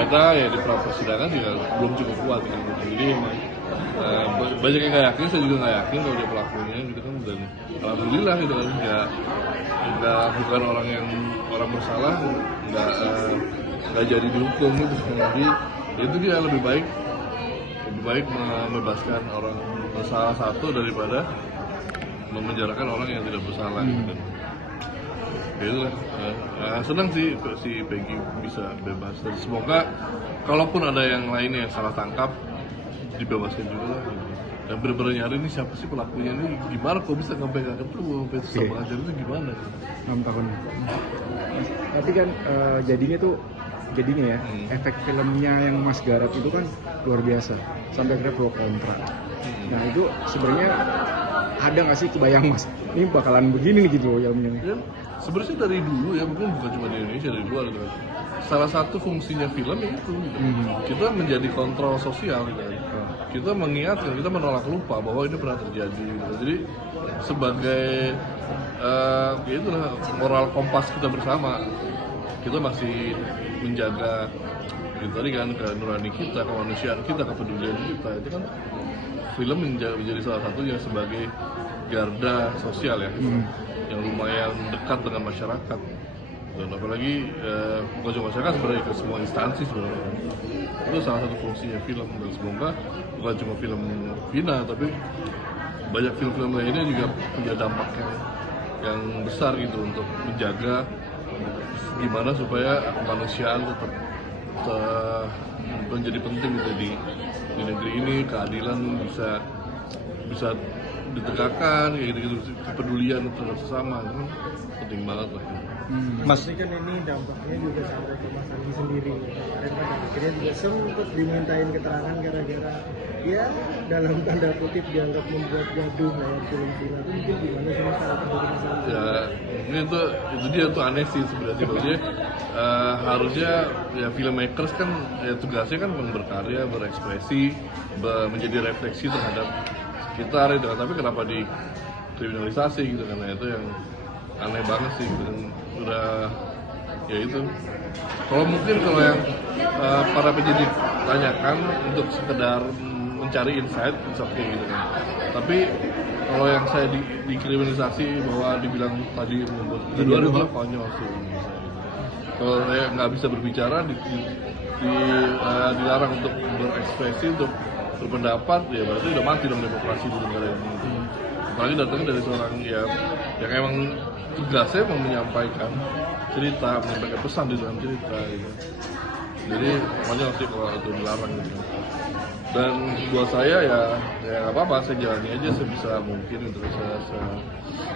ternyata ya di pra persidangan juga belum cukup kuat kan. Jadi banyak yang nggak yakin, saya juga nggak yakin kalau dia pelakunya gitu kan. Dan alhamdulillah gitu kan, nggak bukan orang bersalah, nggak jadi dihukum gitu. Jadi itu dia lebih baik membebaskan orang bersalah satu daripada memenjarakan orang yang tidak bersalah gitu kan. Ya itulah, senang sih si Peggy bisa bebas, dan semoga kalaupun ada yang lain yang salah tangkap dibebaskan juga lah gitu. Dan bener-bener nyari nih siapa sih pelakunya nih, gimana kok bisa sampai nggak ketemu, sampai susah banget cari itu gimana 6 tahun. Tapi kan jadinya ya, efek filmnya yang Mas garap itu kan luar biasa, sampai akhirnya pro kontra. Nah itu sebenarnya ada nggak sih kebayang Mas, ini bakalan begini nih gitu ya? Sebenarnya dari dulu ya, mungkin bukan cuma di Indonesia, dari luar gitu. Salah satu fungsinya film itu gitu. Kita menjadi kontrol sosial gitu. Kita mengingatkan, kita menolak lupa bahwa ini pernah terjadi gitu. Jadi sebagai ya itulah moral kompas kita bersama, kita masih menjaga gitu tadi kan, kenurani kita, kemanusiaan kita, kepedulian kita. Itu kan film menjadi salah satunya sebagai garda sosial ya, yang lumayan dekat dengan masyarakat. Dan apalagi bukan cuma masyarakat, sebenarnya ke semua instansi sebenarnya. Itu salah satu fungsinya film, dan semoga bukan cuma film Vina, tapi banyak film-film lainnya juga punya dampak yang besar gitu untuk menjaga gimana supaya kemanusiaan tetap menjadi penting gitu di negeri ini, keadilan bisa ditegakkan, kayak gitu, kepedulian terhadap sesama itu penting banget lah. Mas, ini kan ini dampaknya juga sampai ke Mas Andi sendiri. Dan pada akhirnya juga sempat dimintain keterangan gara-gara ya dalam tanda kutip dianggap membuat gaduh lewat film Vina. Itu mungkin gimana sih Mas kalau menurut Mas Andi? Ya, ini itu dia tuh aneh sih sebenarnya. Maksudnya harusnya ya filmmakers kan ya tugasnya kan berkarya, berekspresi, menjadi refleksi terhadap sekitar gitu. Tapi kenapa dikriminalisasi gitu, karena itu yang aneh banget sih gitu. Dan udah ya itu, kalau yang para penyidik tanyakan untuk sekedar mencari insight, it's okay gitu kan. Tapi kalau yang saya dikriminalisasi bahwa dibilang tadi membuat kedua itu konyol sih. Kalau saya nggak bisa berbicara, dilarang untuk berekspresi, untuk berpendapat, ya berarti udah mati dong demokrasi di negara ini. Apalagi datangnya dari seorang yang emang tugasnya mau menyampaikan cerita, menyampaikan pesan di dalam cerita gitu. Jadi konyol sih kalau itu dilarang gitu. Dan buat saya ya nggak apa-apa, saya jalani aja sebisa mungkin untuk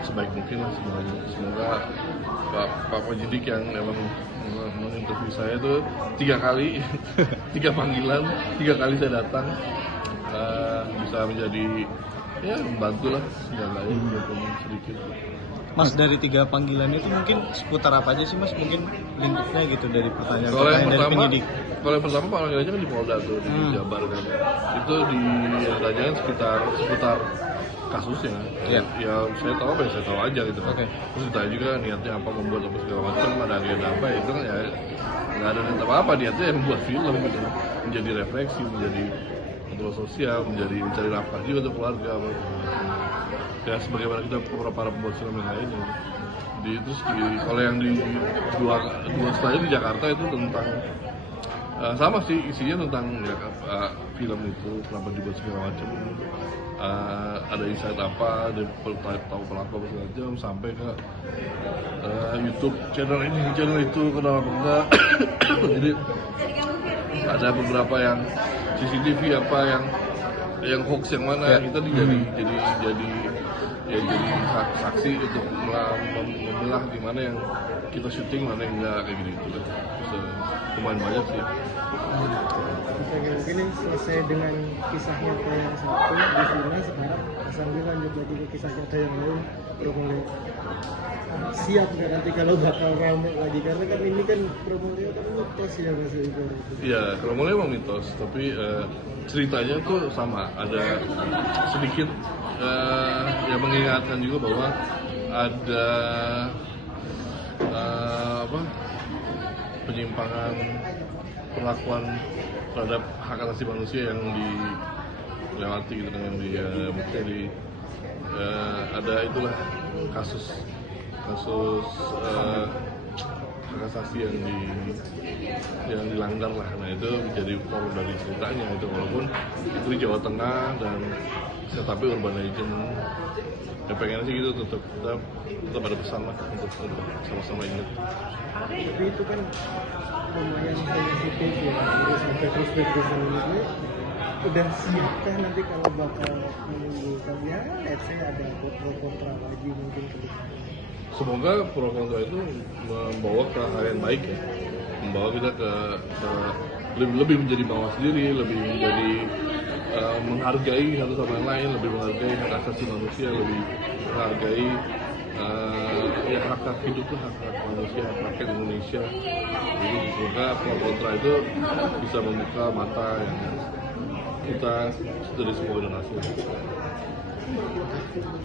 sebaik mungkin lah semuanya. Semoga Pak penyidik yang emang menginterview saya itu 3 kali 3 panggilan, 3 kali saya datang, bisa menjadi ya membantu lah segalanya walaupun sedikit. Mas, dari 3 panggilan itu mungkin seputar apa aja sih Mas? Mungkin lingkupnya gitu dari pertanyaan dari penyidik. Kalau yang pertama panggilannya kan di Polda tuh, di Jabar kan. Itu ditanyain seputar kasusnya. Ya saya tahu apa ya saya tahu aja gitu. Terus ditanya juga niatnya apa, membuat apa segala macam, ada agenda apa, itu kan ya nggak ada niat apa-apa, niatnya yang membuat film gitu, menjadi refleksi, menjadi kontrol sosial, mencari nafkah juga untuk keluarga. Ya sebagaimana kita para pembuat film yang lainnya. Terus kalau yang di dua setelahnya di Jakarta itu tentang sama sih, isinya tentang film itu kenapa dibuat segala macam, ada insight apa, ada tahu pelaku apa segala macam, sampai ke YouTube channel ini channel itu kenapa enggak. Jadi ada beberapa yang CCTV apa yang hoax yang mana, kita jadi saksi untuk memilah di mana yang kita syuting, mana yang enggak, kayak gitu. Lumayan banyak sih. Mungkin selesai dengan kisah nyata yang satu di sini, sekarang sambil lanjut lagi ke kisah nyata yang lain. Promolio siap nggak nanti kalau bakal ramai lagi, karena kan ini kan Promolio kan mitos ya Mas Igor. Iya, Promolio memang mitos, tapi ceritanya tuh sama, ada sedikit yang mengingatkan juga bahwa ada penyimpangan perlakuan terhadap hak asasi manusia yang dilewati gitu kan, yang ada itulah kasus hak asasi yang dilanggar lah. Nah itu menjadi core dari ceritanya itu, walaupun itu di Jawa Tengah dan tapi urbanism ya pengen sih gitu, tetap ada pesan lah untuk sama-sama ingat. Tapi itu kan lumayan sensitif ya, udah sampai terus-terusan ini. Udah siapkah nanti kalau bakal menimbulkan ya let's say ada pro kontra lagi mungkin ke depan? Semoga pro kontra itu membawa ke hal yang baik ya, membawa kita ke lebih menjadi bawah sendiri, lebih menjadi menghargai satu sama yang lain, lebih menghargai hak asasi manusia, lebih menghargai ya hak hidup tuh, hak manusia, hak rakyat Indonesia. Jadi semoga pro kontra itu bisa membuka mata yang kita dari semua generasi.